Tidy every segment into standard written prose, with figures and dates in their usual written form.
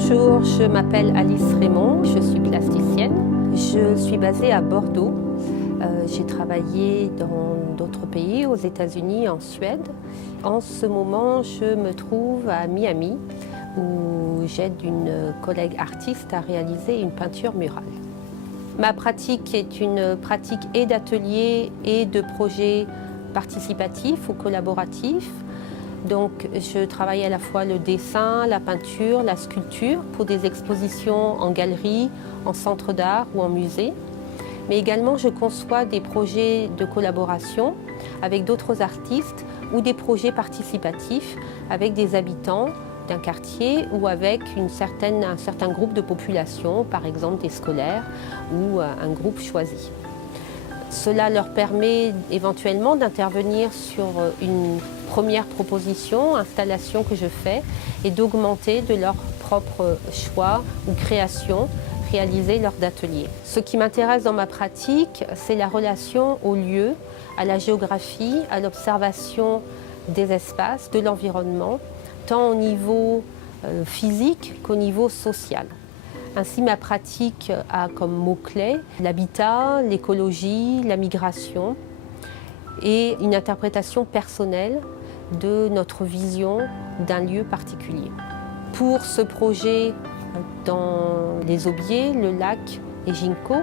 Bonjour, je m'appelle Alice Raymond, je suis plasticienne. Je suis basée à Bordeaux. J'ai travaillé dans d'autres pays, aux États-Unis, en Suède. En ce moment, je me trouve à Miami, où j'aide une collègue artiste à réaliser une peinture murale. Ma pratique est une pratique et d'atelier et de projets participatifs ou collaboratifs. Donc, je travaille à la fois le dessin, la peinture, la sculpture pour des expositions en galerie, en centre d'art ou en musée. Mais également, je conçois des projets de collaboration avec d'autres artistes ou des projets participatifs avec des habitants d'un quartier ou avec un certain groupe de population, par exemple des scolaires ou un groupe choisi. Cela leur permet éventuellement d'intervenir sur une première proposition, installation que je fais et d'augmenter de leur propre choix ou création réaliser lors d'ateliers. Ce qui m'intéresse dans ma pratique, c'est la relation au lieu, à la géographie, à l'observation des espaces, de l'environnement, tant au niveau physique qu'au niveau social. Ainsi, ma pratique a comme mots-clés l'habitat, l'écologie, la migration et une interprétation personnelle de notre vision d'un lieu particulier. Pour ce projet dans les Aubiers, le lac et Ginkgo,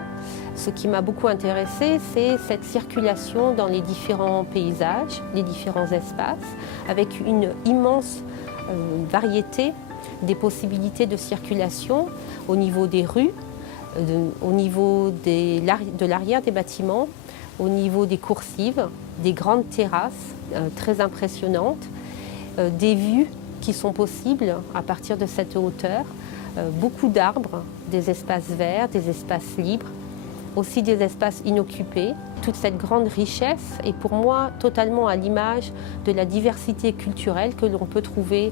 ce qui m'a beaucoup intéressée, c'est cette circulation dans les différents paysages, les différents espaces, avec une immense variété des possibilités de circulation au niveau des rues, au niveau de l'arrière des bâtiments, au niveau des coursives, des grandes terrasses très impressionnantes, des vues qui sont possibles à partir de cette hauteur, beaucoup d'arbres, des espaces verts, des espaces libres, aussi des espaces inoccupés. Toute cette grande richesse est pour moi totalement à l'image de la diversité culturelle que l'on peut trouver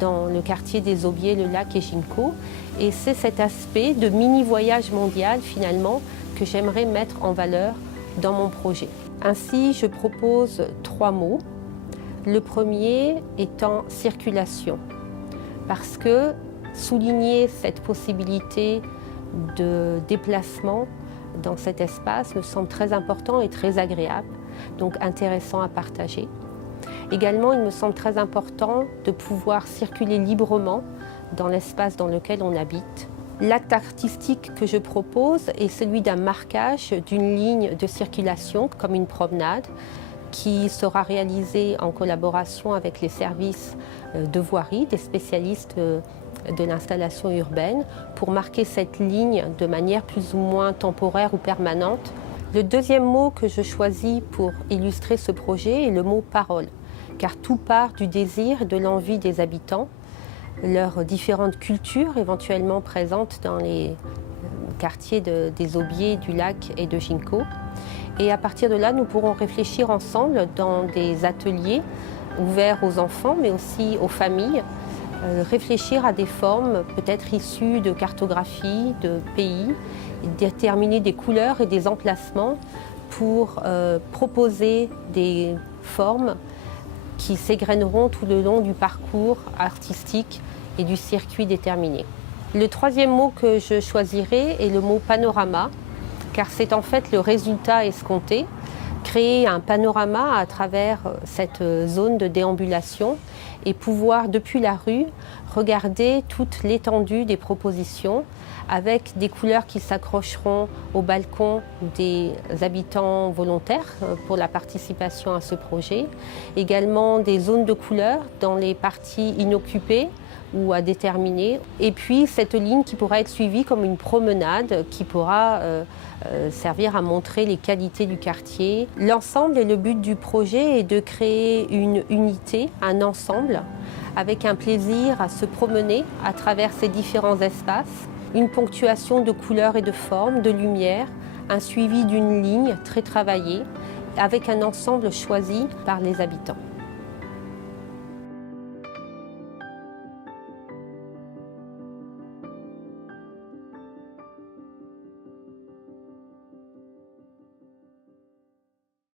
dans le quartier des Aubiers, le lac et Ginkgo. Et c'est cet aspect de mini-voyage mondial finalement que j'aimerais mettre en valeur dans mon projet. Ainsi, je propose 3 mots. Le premier étant circulation, parce que souligner cette possibilité de déplacement dans cet espace me semble très important et très agréable, donc intéressant à partager. Également, il me semble très important de pouvoir circuler librement dans l'espace dans lequel on habite. L'acte artistique que je propose est celui d'un marquage d'une ligne de circulation, comme une promenade, qui sera réalisée en collaboration avec les services de voirie, des spécialistes de l'installation urbaine, pour marquer cette ligne de manière plus ou moins temporaire ou permanente. Le deuxième mot que je choisis pour illustrer ce projet est le mot « parole », car tout part du désir et de l'envie des habitants, leurs différentes cultures éventuellement présentes dans les quartiers des Aubiers, du lac et de Ginkgo. Et à partir de là, nous pourrons réfléchir ensemble dans des ateliers ouverts aux enfants, mais aussi aux familles, réfléchir à des formes peut-être issues de cartographie, de pays, déterminer des couleurs et des emplacements pour proposer des formes qui s'égrèneront tout le long du parcours artistique et du circuit déterminé. Le troisième mot que je choisirai est le mot panorama, car c'est en fait le résultat escompté, créer un panorama à travers cette zone de déambulation et pouvoir, depuis la rue, regarder toute l'étendue des propositions avec des couleurs qui s'accrocheront au balcon des habitants volontaires pour la participation à ce projet. Également des zones de couleurs dans les parties inoccupées ou à déterminer. Et puis cette ligne qui pourra être suivie comme une promenade qui pourra servir à montrer les qualités du quartier. L'ensemble et le but du projet est de créer une unité, un ensemble, avec un plaisir à se promener à travers ces différents espaces, une ponctuation de couleurs et de formes, de lumière, un suivi d'une ligne très travaillée, avec un ensemble choisi par les habitants.